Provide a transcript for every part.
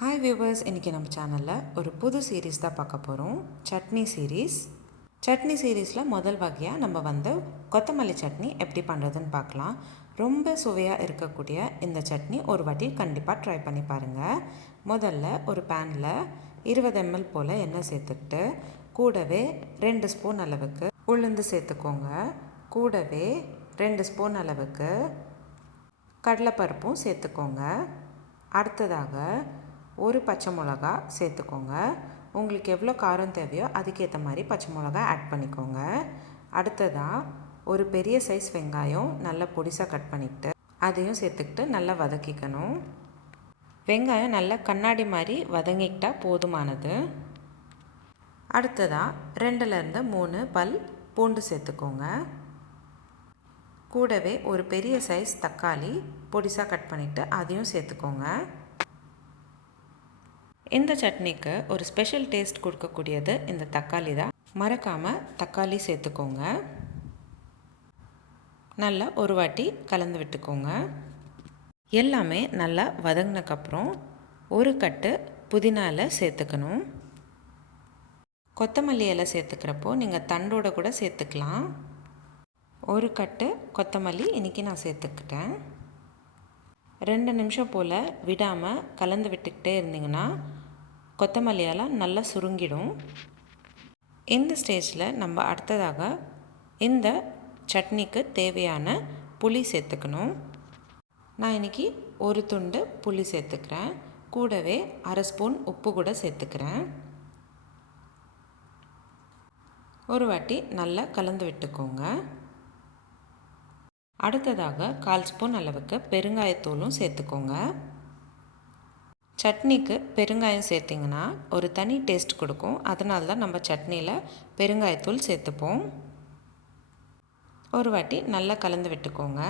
Hi viewers, இன்றைக்கி நம்ம சேனலில் ஒரு புது சீரீஸ் தான் பார்க்க போகிறோம். சட்னி சீரீஸில் முதல் வகையாக நம்ம கொத்தமல்லி சட்னி எப்படி பண்ணுறதுன்னு பார்க்கலாம். ரொம்ப சுவையாக இருக்கக்கூடிய இந்த சட்னி ஒரு வாட்டி கண்டிப்பாக ட்ரை பண்ணி பாருங்கள். முதல்ல ஒரு பேனில் 20 ml போல் எண்ணெய் சேர்த்துக்கிட்டு கூடவே 2 ஸ்பூன் அளவுக்கு உளுந்து சேர்த்துக்கோங்க. கூடவே 2 ஸ்பூன் அளவுக்கு கடலைப்பருப்பும் சேர்த்துக்கோங்க. அடுத்ததாக ஒரு பச்சை மிளகா சேர்த்துக்கோங்க. உங்களுக்கு எவ்வளோ காரம் தேவையோ அதுக்கேற்ற மாதிரி பச்சை மிளகா ஆட் பண்ணிக்கோங்க. அடுத்ததாக ஒரு பெரிய சைஸ் வெங்காயம் நல்லா பொடிசாக கட் பண்ணிக்கிட்டு அதையும் சேர்த்துக்கிட்டு நல்லா வதக்கிக்கணும். வெங்காயம் நல்லா கண்ணாடி மாதிரி வதங்கிக்கிட்டால் போதுமானது. அடுத்ததாக 2லேருந்து 3 பல் பூண்டு சேர்த்துக்கோங்க. கூடவே ஒரு பெரிய சைஸ் தக்காளி பொடிசாக கட் பண்ணிவிட்டு அதையும் சேர்த்துக்கோங்க. இந்த சட்னிக்கு ஒரு ஸ்பெஷல் டேஸ்ட் கொடுக்கக்கூடியது இந்த தக்காளி தான். மறக்காமல் தக்காளி சேர்த்துக்கோங்க. நல்லா ஒரு வாட்டி கலந்து விட்டுக்கோங்க. எல்லாமே நல்லா வதங்கினக்கப்புறம் ஒரு கட்டு புதினா இலை சேர்த்துக்கணும். கொத்தமல்லி இலை சேர்த்துக்கிறப்போ நீங்கள் தண்டோடு கூட சேர்த்துக்கலாம். ஒரு கட்டு கொத்தமல்லி இன்றைக்கி நான் சேர்த்துக்கிட்டேன். 2 நிமிஷம் போல் விடாமல் கலந்து விட்டுக்கிட்டே இருந்தீங்கன்னா கொத்தமல்லியெல்லாம் நல்லா சுருங்கிடும். இந்த ஸ்டேஜில் நம்ம அடுத்ததாக இந்த சட்னிக்கு தேவையான புளி சேர்த்துக்கணும். நான் இன்றைக்கி ஒரு துண்டு புளி சேர்த்துக்கிறேன். கூடவே 1/2 ஸ்பூன் உப்பு கூட சேர்த்துக்கிறேன். ஒரு வாட்டி நல்லா கலந்து விட்டுக்கோங்க. அடுத்ததாக 1/4 ஸ்பூன் அளவுக்கு பெருங்காயத்தூளும் சேர்த்துக்கோங்க. சட்னிக்கு பெருங்காயம் சேர்த்திங்கன்னா ஒரு தனி டேஸ்ட் கொடுக்கும். அதனால தான் நம்ம சட்னியில் பெருங்காயத்தூள் சேர்த்துப்போம். ஒரு வாட்டி நல்லா கலந்து விட்டுக்கோங்க.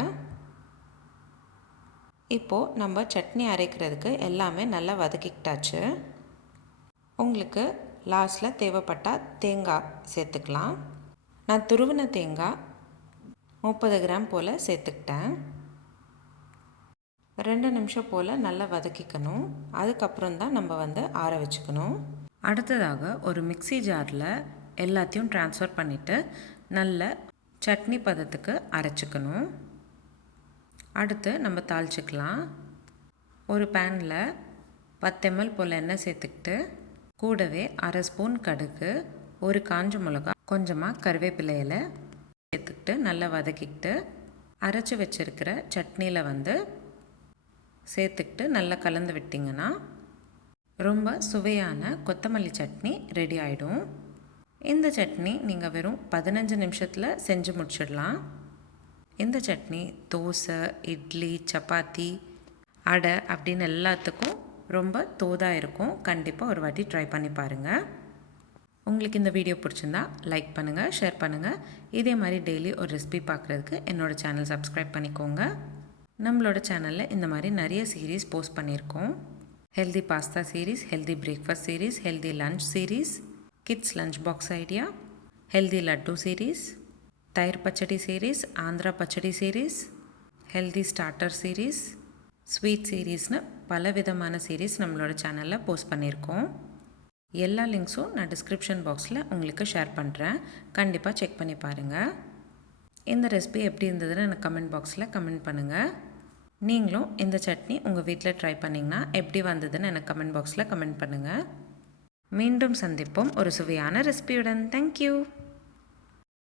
இப்போது நம்ம சட்னி அரைக்கிறதுக்கு எல்லாமே நல்லா வதக்கிக்கிட்டாச்சு. உங்களுக்கு லாஸ்ட்டில் தேவைப்பட்டால் தேங்காய் சேர்த்துக்கலாம். நான் துருவின தேங்காய் 30 கிராம் போல் சேர்த்துக்கிட்டேன். 2 நிமிஷம் போல் நல்லா வதக்கிக்கணும். அதுக்கப்புறம் தான் நம்ம ஆற வச்சுக்கணும். அடுத்ததாக ஒரு மிக்ஸி ஜாரில் எல்லாத்தையும் ட்ரான்ஸ்ஃபர் பண்ணிவிட்டு நல்ல சட்னி பதத்துக்கு அரைச்சிக்கணும். அடுத்து நம்ம தாளிச்சிக்கலாம். ஒரு பேனில் 10 ml போல் எண்ணெய் சேர்த்துக்கிட்டு கூடவே 1/2 ஸ்பூன் கடுகு, ஒரு காஞ்ச மிளகா, கொஞ்சமாக கருவேப்பிலை இலை சேர்த்துக்கிட்டு நல்லா வதக்கிக்கிட்டு அரைச்சி வச்சுருக்கிற சட்னியில் சேர்த்துக்கிட்டு நல்லா கலந்து விட்டிங்கன்னா ரொம்ப சுவையான கொத்தமல்லி சட்னி ரெடி ஆகிடும். இந்த சட்னி நீங்கள் வெறும் 15 நிமிஷத்தில் செஞ்சு முடிச்சிடலாம். இந்த சட்னி தோசை, இட்லி, சப்பாத்தி, அடை அப்படின்னு எல்லாத்துக்கும் ரொம்ப தோதாக இருக்கும். கண்டிப்பாக ஒரு வாட்டி ட்ரை பண்ணி பாருங்கள். உங்களுக்கு இந்த வீடியோ பிடிச்சிருந்தா லைக் பண்ணுங்கள், ஷேர் பண்ணுங்கள். இதே மாதிரி டெய்லி ஒரு ரெசிபி பார்க்குறதுக்கு என்னோடய சேனல் சப்ஸ்கிரைப் பண்ணிக்கோங்க. நம்மளோட சேனலில் இந்த மாதிரி நிறைய சீரீஸ் போஸ்ட் பண்ணியிருக்கோம். Healthy pasta series, healthy breakfast series, healthy lunch series, kids lunch box idea, healthy laddu series, தயிர் pachadi series, Andhra pachadi series, healthy starter series, sweet சீரீஸ்னு பல விதமான சீரீஸ் நம்மளோட சேனலில் போஸ்ட் பண்ணியிருக்கோம். எல்லா லிங்க்ஸும் நான் டிஸ்கிரிப்ஷன் பாக்ஸில் உங்களுக்கு ஷேர் பண்ணுறேன். கண்டிப்பாக செக் பண்ணி பாருங்கள். இந்த ரெசிபி எப்படி இருந்ததுன்னு எனக்கு கமெண்ட் பாக்ஸில் கமெண்ட் பண்ணுங்கள். நீங்களும் இந்த சட்னி உங்கள் வீட்டில் ட்ரை பண்ணிங்கன்னா எப்படி வந்ததுன்னு எனக்கு கமெண்ட் பாக்ஸில் கமெண்ட் பண்ணுங்கள். மீண்டும் சந்திப்போம் ஒரு சுவையான ரெசிபியுடன். தேங்க்யூ.